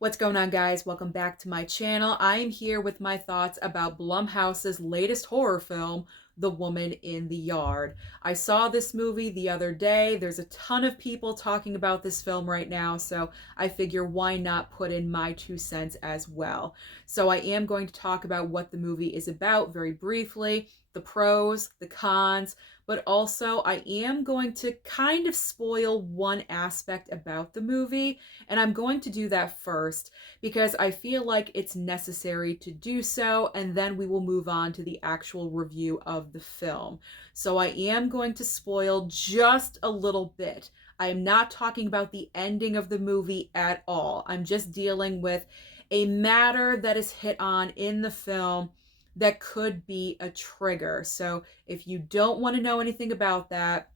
What's going on, guys? Welcome back to my channel. I am here with my thoughts about Blumhouse's latest horror film, The Woman in the Yard. I saw this movie the other day. There's a ton of people talking about this film right now, so I figure why not put in my 2 cents as well. So I am going to talk about what the movie is about very briefly, the pros, the cons, but also I am going to kind of spoil one aspect about the movie, and I'm going to do that first because I feel like it's necessary to do so, and then we will move on to the actual review of the film. So I am going to spoil just a little bit. I am not talking about the ending of the movie at all. I'm just dealing with a matter that is hit on in the film that could be a trigger. So if you don't want to know anything about that,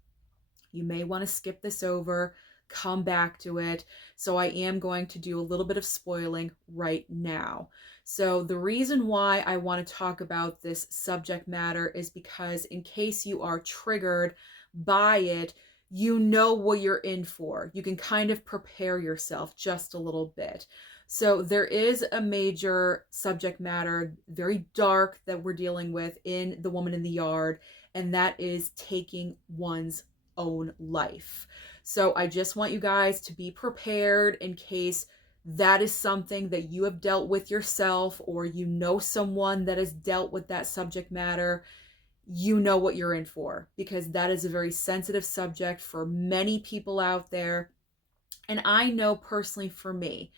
you may want to skip this over, come back to it. So I am going to do a little bit of spoiling right now. So the reason why I want to talk about this subject matter is because in case you are triggered by it, you know what you're in for. You can kind of prepare yourself just a little bit. So there is a major subject matter, very dark, that we're dealing with in The Woman in the Yard, and that is taking one's own life. So I just want you guys to be prepared in case that is something that you have dealt with yourself, or you know someone that has dealt with that subject matter. You know what you're in for, because that is a very sensitive subject for many people out there. And I know personally, for me,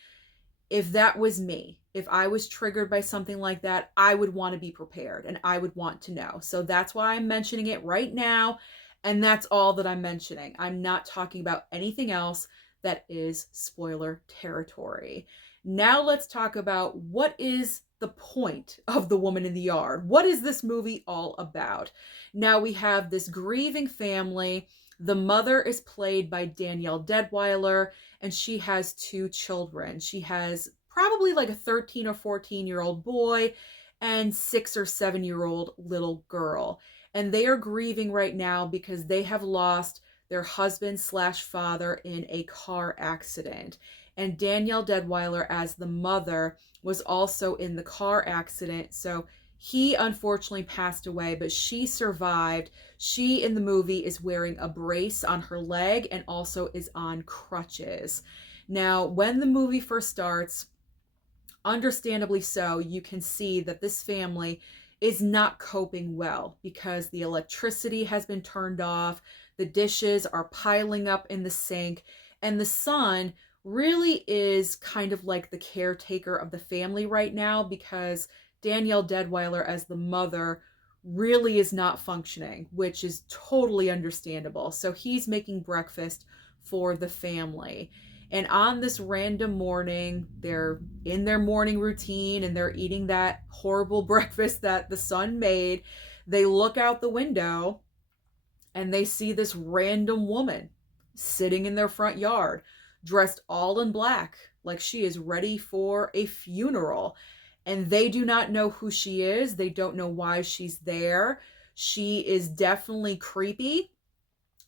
if that was me, if I was triggered by something like that, I would want to be prepared and I would want to know. So that's why I'm mentioning it right now. And that's all that I'm mentioning. I'm not talking about anything else that is spoiler territory. Now let's talk about what is the point of The Woman in the Yard. What is this movie all about? Now we have this grieving family. The mother is played by Danielle Deadwyler, and she has 2 children. She has probably like a 13 or 14-year-old boy and 6 or 7-year-old little girl. And they are grieving right now because they have lost their husband slash father in a car accident. And Danielle Deadwyler, as the mother, was also in the car accident. So he unfortunately passed away, but she survived. She, in the movie, is wearing a brace on her leg and also is on crutches. Now, when the movie first starts, understandably so, you can see that this family is not coping well because the electricity has been turned off, the dishes are piling up in the sink, and the son really is kind of like the caretaker of the family right now because Danielle Deadwyler, as the mother, really is not functioning, which is totally understandable. So he's making breakfast for the family. And on this random morning, they're in their morning routine and they're eating that horrible breakfast that the son made. They look out the window and they see this random woman sitting in their front yard, dressed all in black, like she is ready for a funeral. And they do not know who she is. They don't know why she's there. She is definitely creepy,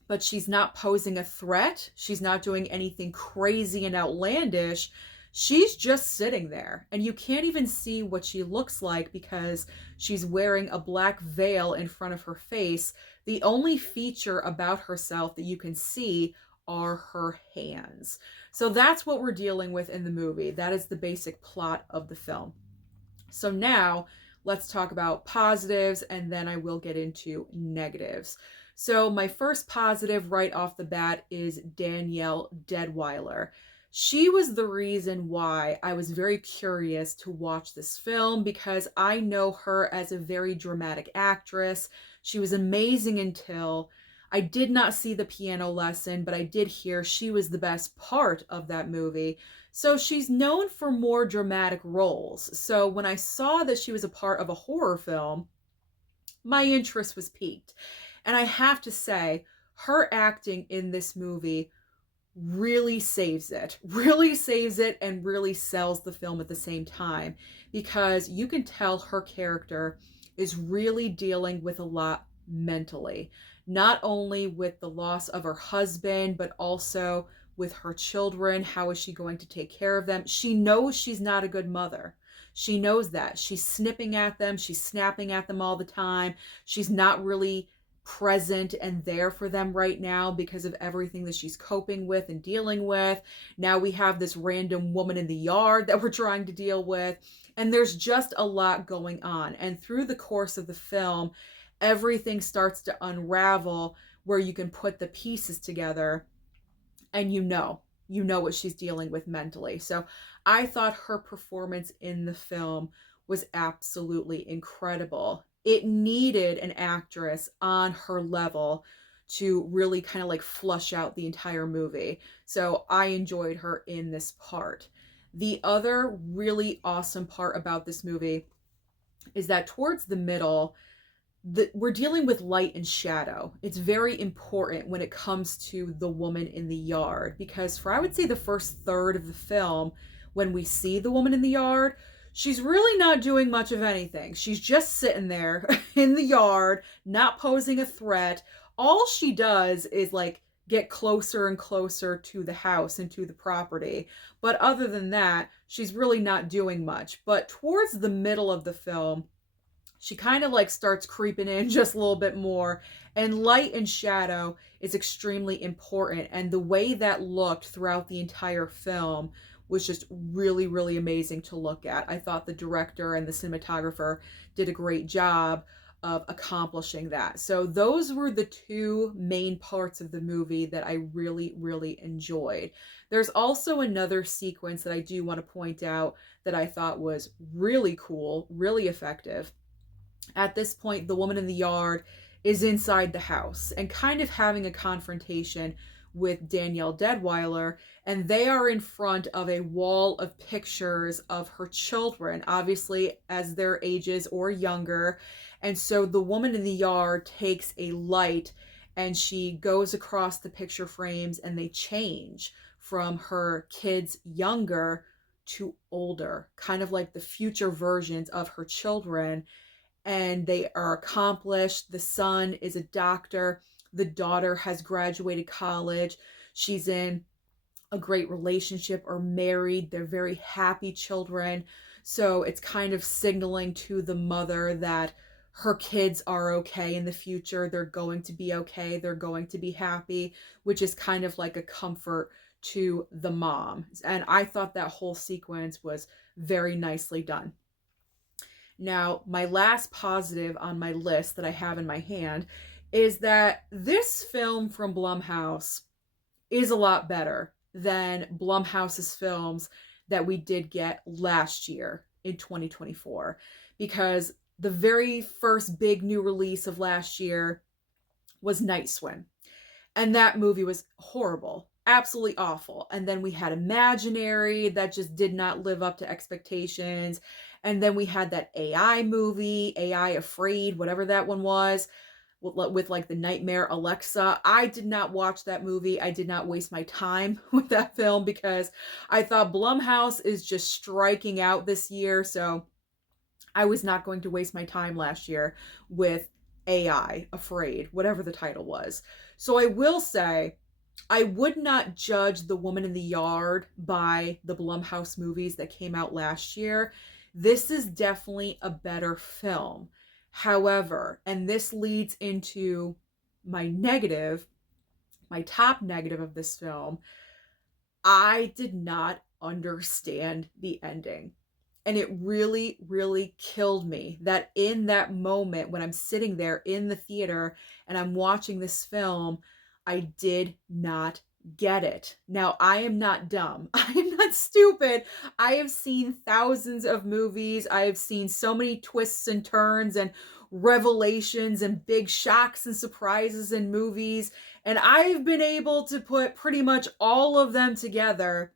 but she's not posing a threat. She's not doing anything crazy and outlandish. She's just sitting there, and you can't even see what she looks like because she's wearing a black veil in front of her face. The only feature about herself that you can see are her hands. So that's what we're dealing with in the movie. That is the basic plot of the film. So now let's talk about positives, and then I will get into negatives. So my first positive right off the bat is Danielle Deadwyler. She was the reason why I was very curious to watch this film because I know her as a very dramatic actress. She was amazing until I did not see The Piano Lesson, but I did hear she was the best part of that movie. So she's known for more dramatic roles. So when I saw that she was a part of a horror film, my interest was piqued. And I have to say, her acting in this movie really saves it, and really sells the film at the same time, because you can tell her character is really dealing with a lot mentally, not only with the loss of her husband, but also with her children. How is she going to take care of them? She knows she's not a good mother. She knows that. She's snipping at them. She's snapping at them all the time. She's not really present and there for them right now because of everything that she's coping with and dealing with. Now we have this random woman in the yard that we're trying to deal with. And there's just a lot going on. And through the course of the film, everything starts to unravel where you can put the pieces together and you know what she's dealing with mentally. So I thought her performance in the film was absolutely incredible. It needed an actress on her level to really kind of like flush out the entire movie. So I enjoyed her in this part. The other really awesome part about this movie is that towards the middle, we're dealing with light and shadow. It's very important when it comes to the woman in the yard, because for I would say the first third of the film, when we see the woman in the yard, she's really not doing much of anything. She's just sitting there in the yard, not posing a threat. All she does is like get closer and closer to the house and to the property. But other than that, she's really not doing much. But towards the middle of the film, she kind of like starts creeping in just a little bit more, and light and shadow is extremely important, and the way that looked throughout the entire film was just really, really amazing to look at. I thought the director and the cinematographer did a great job of accomplishing that. So those were the two main parts of the movie that I really, really enjoyed. There's also another sequence that I do want to point out that I thought was really cool, really effective. At this point, the woman in the yard is inside the house and kind of having a confrontation with Danielle Deadwyler, and they are in front of a wall of pictures of her children, obviously as their ages or younger. And so the woman in the yard takes a light and she goes across the picture frames, and they change from her kids younger to older, kind of like the future versions of her children. And they are accomplished. The son is a doctor. The daughter has graduated college. She's in a great relationship or married. They're very happy children. So it's kind of signaling to the mother that her kids are okay in the future. They're going to be okay. They're going to be happy, which is kind of like a comfort to the mom. And I thought that whole sequence was very nicely done. Now, my last positive on my list that I have in my hand is that this film from Blumhouse is a lot better than Blumhouse's films that we did get last year in 2024. Because the very first big new release of last year was Night Swim. And that movie was horrible, absolutely awful. And then we had Imaginary that just did not live up to expectations. And then we had that AI movie, AI Afraid, whatever that one was, with like the Nightmare Alexa. I did not watch that movie. I did not waste my time with that film because I thought Blumhouse is just striking out this year. So I was not going to waste my time last year with AI Afraid, whatever the title was. So I will say, I would not judge The Woman in the Yard by the Blumhouse movies that came out last year. This is definitely a better film. However, and this leads into my negative, my top negative of this film, I did not understand the ending. And it really, really killed me that in that moment when I'm sitting there in the theater and I'm watching this film, I did not get it. Now, I am not dumb. I am not stupid. I have seen thousands of movies. I have seen so many twists and turns and revelations and big shocks and surprises in movies. And I've been able to put pretty much all of them together.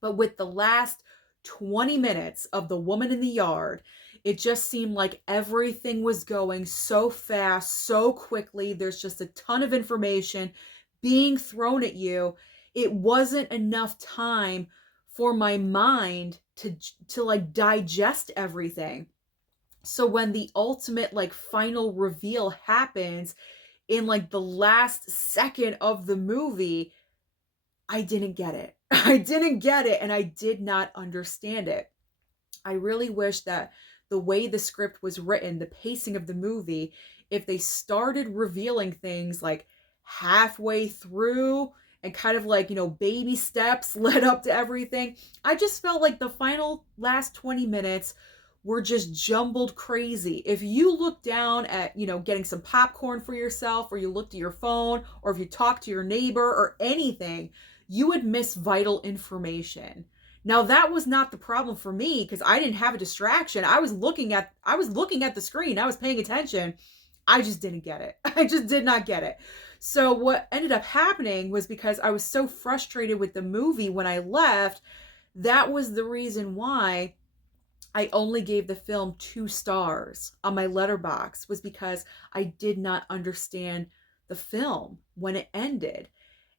But with the last 20 minutes of The Woman in the Yard, it just seemed like everything was going so fast, so quickly. There's just a ton of information being thrown at you. It wasn't enough time for my mind to like digest everything. So when the ultimate like final reveal happens in like the last second of the movie, I didn't get it. I didn't get it, and I did not understand it. I really wish that the way the script was written, the pacing of the movie, if they started revealing things like halfway through and kind of like, baby steps led up to everything. I just felt like the final last 20 minutes were just jumbled crazy. If you look down at, getting some popcorn for yourself, or you looked at your phone, or if you talked to your neighbor or anything, you would miss vital information. Now that was not the problem for me because I didn't have a distraction. I was looking at the screen. I was paying attention. I just didn't get it. I just did not get it. So what ended up happening was, because I was so frustrated with the movie when I left, that was the reason why I only gave the film 2 stars on my Letterboxd, was because I did not understand the film when it ended.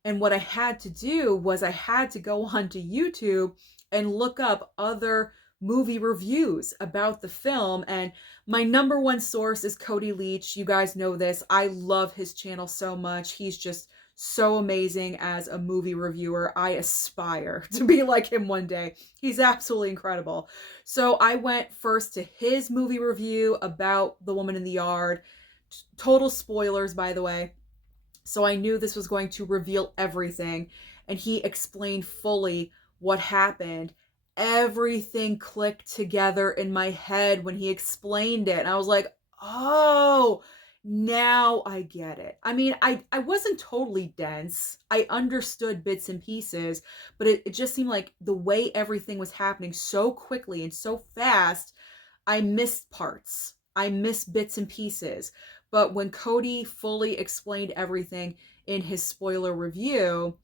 And what I had to do was I had to go onto YouTube and look up other movie reviews about the film. And my number one source is Cody Leach. You guys know this. I love his channel so much. He's just so amazing as a movie reviewer. I aspire to be like him one day. He's absolutely incredible. So I went first to his movie review about The Woman in the Yard. Total spoilers, by the way. So I knew this was going to reveal everything. And he explained fully what happened. Everything clicked together in my head when he explained it. And I was like, oh, now I get it. I mean, I wasn't totally dense. I understood bits and pieces, but it just seemed like the way everything was happening so quickly and so fast, I missed parts. I missed bits and pieces. But when Cody fully explained everything in his spoiler review,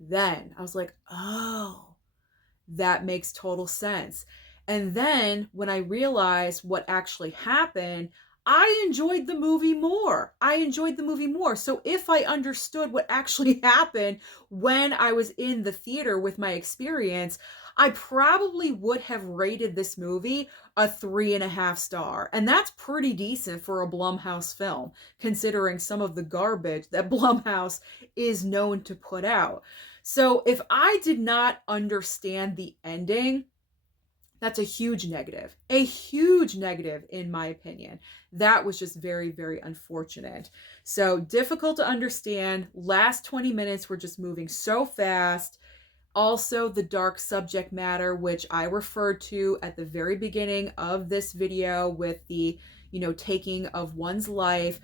then I was like, oh, that makes total sense. And then when I realized what actually happened, I enjoyed the movie more. I enjoyed the movie more. So if I understood what actually happened when I was in the theater with my experience, I probably would have rated this movie a 3.5 star. And that's pretty decent for a Blumhouse film, considering some of the garbage that Blumhouse is known to put out. So if I did not understand the ending, that's a huge negative. A huge negative, in my opinion. That was just very, very unfortunate. So difficult to understand. Last 20 minutes were just moving so fast. Also, the dark subject matter, which I referred to at the very beginning of this video with the, taking of one's life,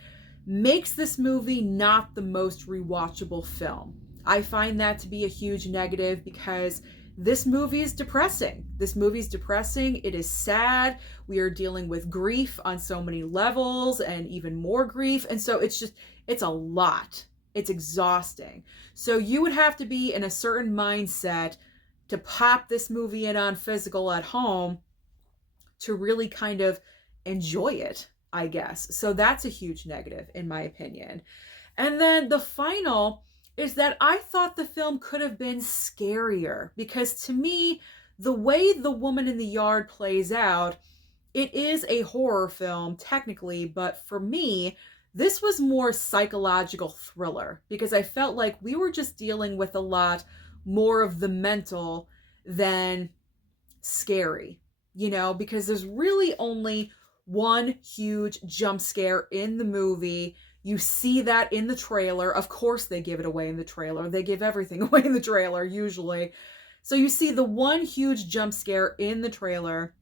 makes this movie not the most rewatchable film. I find that to be a huge negative because this movie is depressing. This movie is depressing. It is sad. We are dealing with grief on so many levels and even more grief. And so it's a lot. It's exhausting. So you would have to be in a certain mindset to pop this movie in on physical at home to really kind of enjoy it, I guess. So that's a huge negative, in my opinion. And then the final is that I thought the film could have been scarier, because to me, the way The Woman in the Yard plays out, it is a horror film technically, but for me, this was more psychological thriller, because I felt like we were just dealing with a lot more of the mental than scary, because there's really only one huge jump scare in the movie. You see that in the trailer. Of course they give it away in the trailer. They give everything away in the trailer, usually. So you see the one huge jump scare in the trailer,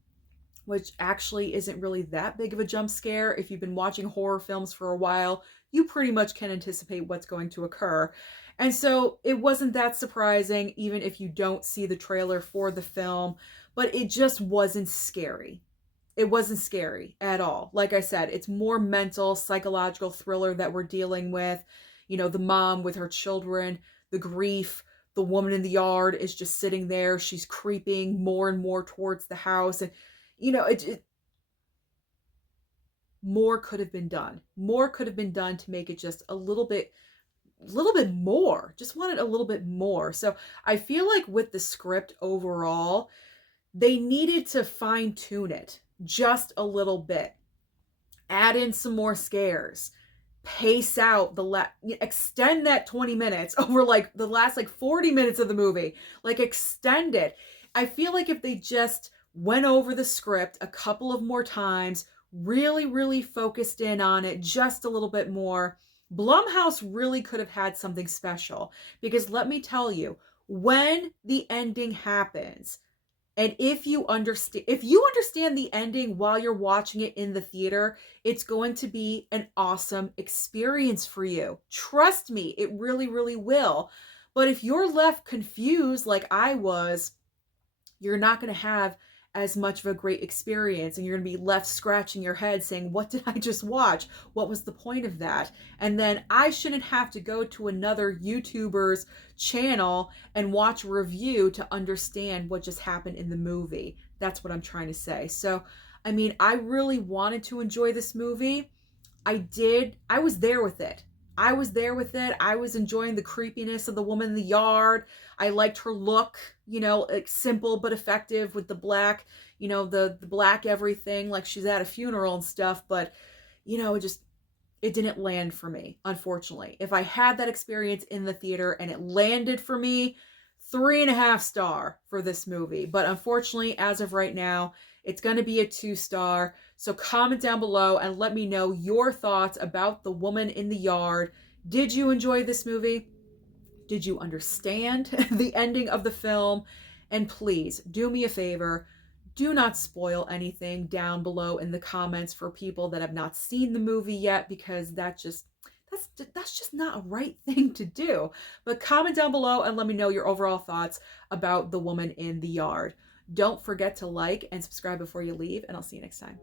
which actually isn't really that big of a jump scare. If you've been watching horror films for a while, you pretty much can anticipate what's going to occur. And so it wasn't that surprising, even if you don't see the trailer for the film, but it just wasn't scary. It wasn't scary at all. Like I said, it's more mental, psychological thriller that we're dealing with. The mom with her children, the grief, the woman in the yard is just sitting there. She's creeping more and more towards the house. And, more could have been done. More could have been done to make it just a little bit more. Just wanted a little bit more. So I feel like with the script overall, they needed to fine tune it just a little bit. Add in some more scares. pace out extend that 20 minutes over like the last like 40 minutes of the movie, like extend it. I feel like if they just went over the script a couple of more times, really focused in on it just a little bit more, Blumhouse really could have had something special. Because let me tell you, when the ending happens, and if you understand the ending while you're watching it in the theater, it's going to be an awesome experience for you. Trust me, it really will. But if you're left confused like I was, you're not going to have as much of a great experience, and you're going to be left scratching your head saying, what did I just watch? What was the point of that? And then I shouldn't have to go to another YouTuber's channel and watch a review to understand what just happened in the movie. That's what I'm trying to say. So, I mean, I really wanted to enjoy this movie. I did. I was there with it. I was there with it. I was enjoying the creepiness of the woman in the yard. I liked her look, like simple but effective with the black, the black everything, like she's at a funeral and stuff. But, it didn't land for me, unfortunately. If I had that experience in the theater and it landed for me, 3.5 star for this movie. But unfortunately, as of right now, it's going to be a 2 star. So comment down below and let me know your thoughts about The Woman in the Yard. Did you enjoy this movie? Did you understand the ending of the film? And please do me a favor. Do not spoil anything down below in the comments for people that have not seen the movie yet, because that's just not a right thing to do. But comment down below and let me know your overall thoughts about The Woman in the Yard. Don't forget to like and subscribe before you leave, and I'll see you next time.